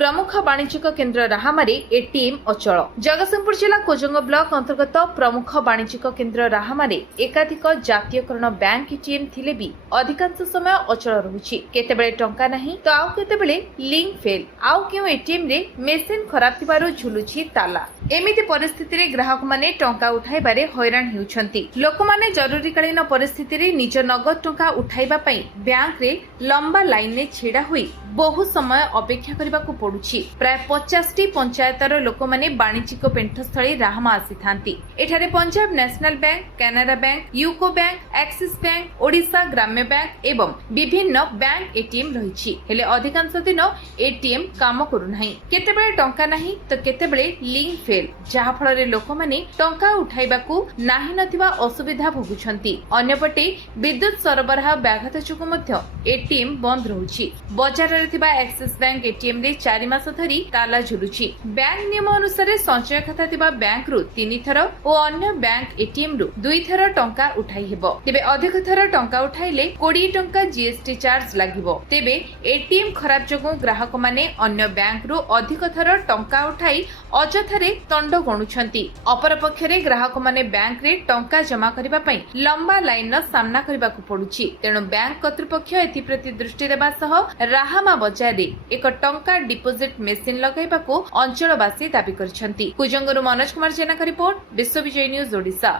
प्रमुख वाणिज्यिक केन्द्र राहामारे एटीएम अचल। जगतसिंहपुर जिला कोजंग ब्लॉक अंतर्गत प्रमुख वाणिज्यिक केन्द्र राहामारे एकाधिक जातीयकरण बैंक एटीएम थिले भी अधिकांश समय अचल रहुछि। केतेबेले टंका नाही तो आउ केतेबेले लिंक फेल, आउ केउ एटीएम रे मेसिन खराब थिबारु झुलुछि ताला। एमिति परिस्थिति रे ग्राहक माने टंका उठाइबारे हैरान हेउछन्ति। लोक माने जरूरीकालीन परिस्थिति रे निज नगद टंका उठाइबा पई बैंक रे लंबा लाइन रे छेड़ा होई बहु समय अपेक्षा करबाकू पड़ुछि। प्राय 50टी पंचायतर लोक माने वाणिज्यिक पेंठस्थळी राहमा आसीथांती। एठारे Punjab national bank, Canara bank, UCO bank, axis bank, Odisha Gramya bank एवं विभिन्न बैंक एटीएम रहिछि। हेले अधिकांश दिन एटीएम काम करू नाही। केतेबेले टंका नाही तो केतेबेले लिंक फेल, जहा फଳରେ लोक माने टंका उठाइबाकू नाही नथिबा असुविधा भोगुछन्ति। अन्यपटे विद्युत सरबराह व्याघात जोगु मध्य एटीएम बंद रहुछि। बजार एक्सिस बैंक एटीएम रे 4 मास धरी ताला झुलुछि। बैंक नियम अनुसार संचय खाता थिबा बैंक रु 3 थर और अन्य बैंक एटीएम रु 2 थर टंका उठाई हेबो। तेबे अधिक थर टंका उठाइले 20 टंका जीएसटी चार्ज लागिबो। तेबे एटीएम खराब जोगु ग्राहक माने अन्य बैंक रु अधिक थर टंका उठाई अजथारे दंड गणुछन्ति। अपर पक्षरे ग्राहक माने बैंक रे टंका जमा करिबा पई लंबा लाइन रो सामना करिबाकू पडुछि। तेणु बैंक कर्तृपक्ष एथि प्रति दृष्टि देबा सह राहामा बजार रे एक टंका डिपोजिट मेसिन लगाइबाकू अंचलवासी दाबी करछन्ति। कुजंगरु मनोज कुमार जेना का रिपोर्ट, विश्व विजय न्यूज ओडिशा।